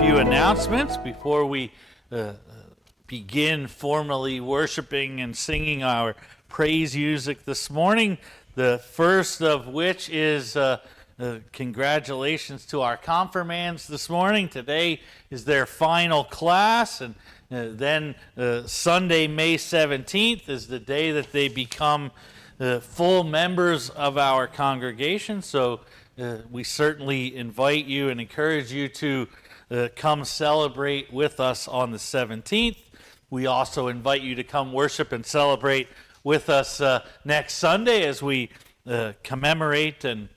few announcements before we begin formally worshiping and singing our praise music this morning. The first of which is congratulations to our confirmands this morning. Today is their final class, and then Sunday, May 17th is the day that they become full members of our congregation. So we certainly invite you and encourage you to come celebrate with us on the 17th. We also invite you to come worship and celebrate with us next Sunday as we commemorate and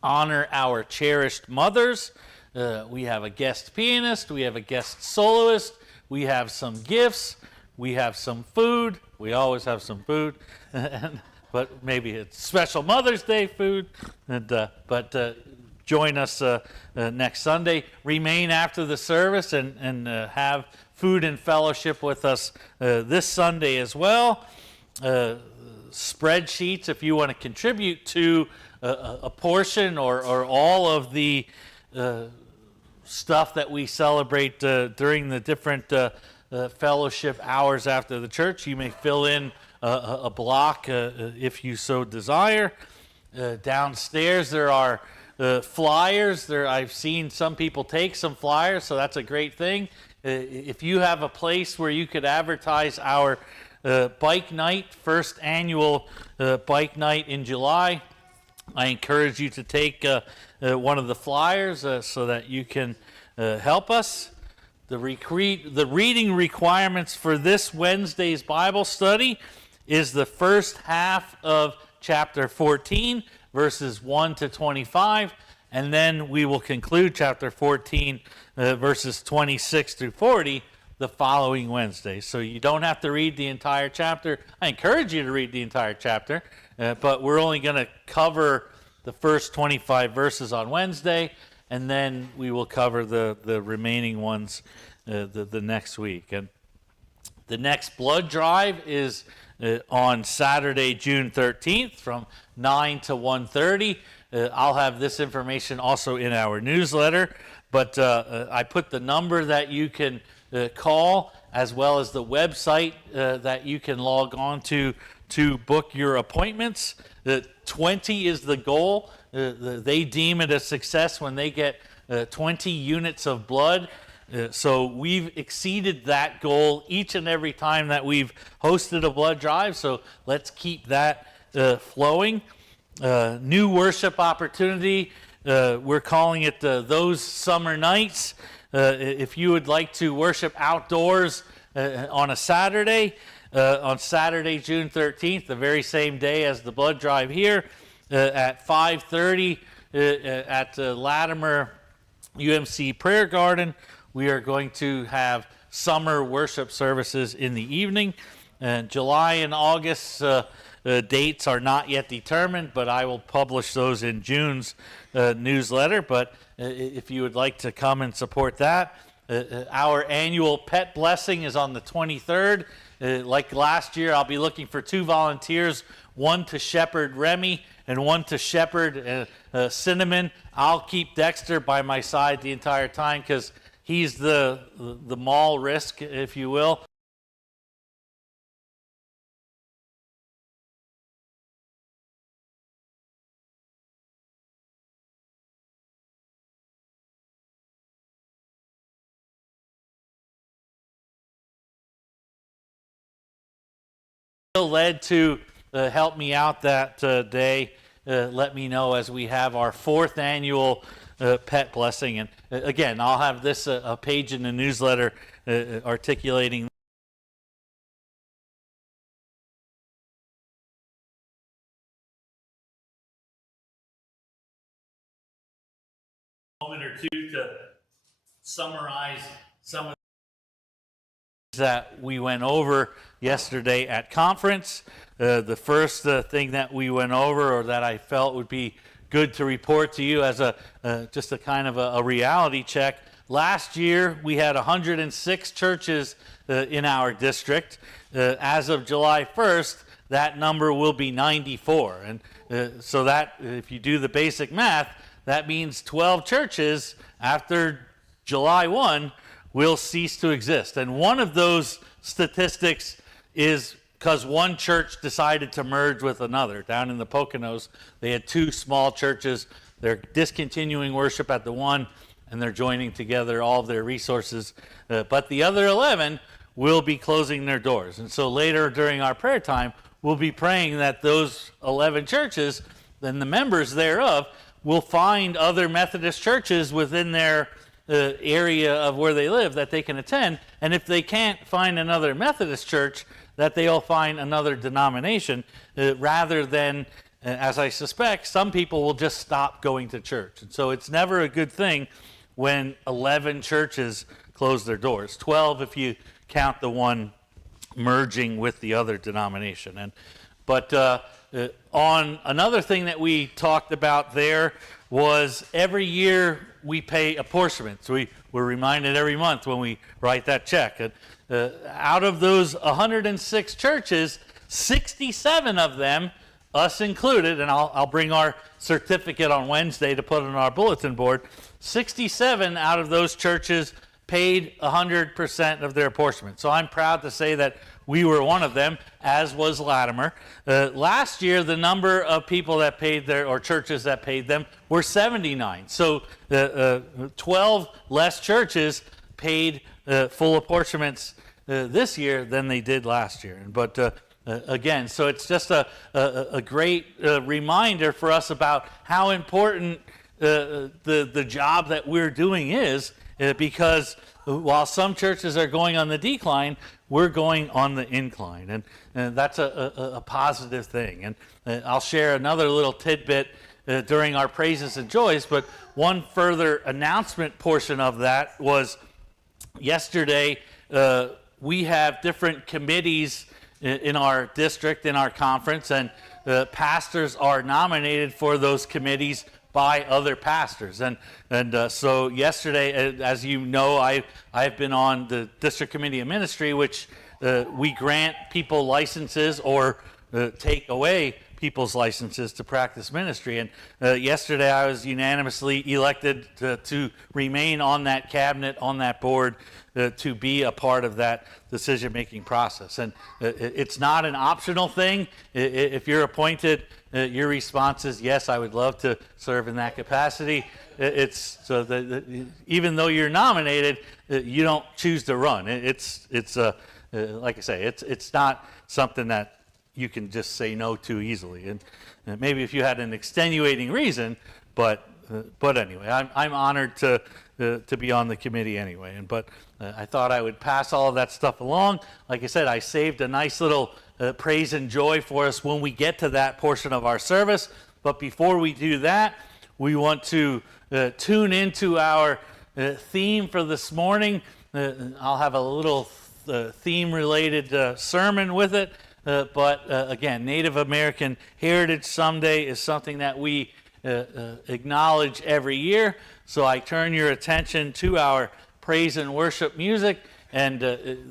honor our cherished mothers. We have a guest pianist, we have a guest soloist, we have some gifts, we have some food. We always have some food, but maybe it's special Mother's Day food. But join us next Sunday. Remain after the service and have food and fellowship with us this Sunday as well. Spreadsheets if you want to contribute to a portion or all of the stuff that we celebrate during the different fellowship hours after the church. You may fill in a block if you so desire. Downstairs there are flyers. I've seen some people take some flyers, so that's a great thing. If you have a place where you could advertise our bike night, first annual bike night in July, I encourage you to take one of the flyers so that you can help us. The reading requirements for this Wednesday's Bible study is the first half of chapter 14, verses 1 to 25, and then we will conclude chapter 14, verses 26 through 40, the following Wednesday. So you don't have to read the entire chapter. I encourage you to read the entire chapter, but we're only going to cover the first 25 verses on Wednesday, and then we will cover the remaining ones the next week. And the next blood drive is on Saturday, June 13th from 9 to 1:30. I'll have this information also in our newsletter, but I put the number that you can call as well as the website that you can log on to book your appointments. 20 is the goal. They deem it a success when they get 20 units of blood. So we've exceeded that goal each and every time that we've hosted a blood drive. So let's keep that flowing. New worship opportunity. We're calling it Those Summer Nights. If you would like to worship outdoors on a Saturday, on Saturday, June 13th, the very same day as the blood drive here, at 5:30 at Latimer UMC Prayer Garden, we are going to have summer worship services in the evening. July and August dates are not yet determined, but I will publish those in June's newsletter. But if you would like to come and support that, our annual pet blessing is on the 23rd. Like last year, I'll be looking for 2 volunteers, one to shepherd Remy and one to shepherd Cinnamon. I'll keep Dexter by my side the entire time because he's the mall risk, if you will. Led to help me out that day. Let me know as we have our 4th annual pet blessing. And again, I'll have this a page in the newsletter articulating a moment or two to summarize some of that we went over yesterday at conference. The first thing that we went over, or that I felt would be good to report to you as just a kind of a reality check. Last year we had 106 churches in our district. As of July 1st, that number will be 94. And so that, if you do the basic math, that means 12 churches after July 1 will cease to exist. And one of those statistics is because one church decided to merge with another. Down in the Poconos, they had two small churches. They're discontinuing worship at the one, and they're joining together all of their resources. But the other 11 will be closing their doors. And so later during our prayer time, we'll be praying that those 11 churches and the members thereof will find other Methodist churches within their area of where they live that they can attend. And if they can't find another Methodist church, that they'll find another denomination rather than, as I suspect, some people will just stop going to church. And so it's never a good thing when 11 churches close their doors. 12 if you count the one merging with the other denomination. But on another thing that we talked about there was every year we pay apportionments. We're reminded every month when we write that check. Out of those 106 churches, 67 of them, us included, and I'll bring our certificate on Wednesday to put on our bulletin board, 67 out of those churches paid 100% of their apportionment. So I'm proud to say that we were one of them, as was Latimer. Last year, the number of people that paid their, or churches that paid them, were 79. So 12 less churches paid full apportionments this year than they did last year. But again, so it's just a great reminder for us about how important the job that we're doing is, because while some churches are going on the decline, we're going on the incline, and that's a positive thing. And I'll share another little tidbit during our praises and joys, but one further announcement portion of that was yesterday. We have different committees in our district, in our conference, and pastors are nominated for those committees by other pastors. And so yesterday, as you know, I've been on the District Committee of Ministry, which we grant people licenses or take away people's licenses to practice ministry. And yesterday I was unanimously elected to remain on that cabinet, on that board, to be a part of that decision-making process. And it's not an optional thing. If you're appointed, your response is, yes, I would love to serve in that capacity. It's so that even though you're nominated, you don't choose to run. It's like I say, it's not something that you can just say no to easily. And maybe if you had an extenuating reason, but anyway, I'm honored to be on the committee anyway. But I thought I would pass all of that stuff along. Like I said, I saved a nice little praise and joy for us when we get to that portion of our service. But before we do that, we want to tune into our theme for this morning. I'll have a little theme-related sermon with it. But again, Native American Heritage Sunday is something that we acknowledge every year. So I turn your attention to our praise and worship music. And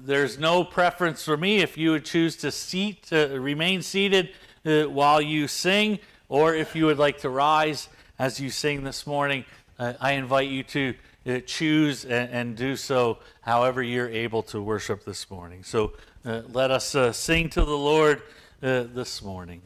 there's no preference for me if you would choose to remain seated while you sing, or if you would like to rise as you sing this morning. I invite you to choose and do so however you're able to worship this morning. So let us sing to the Lord this morning.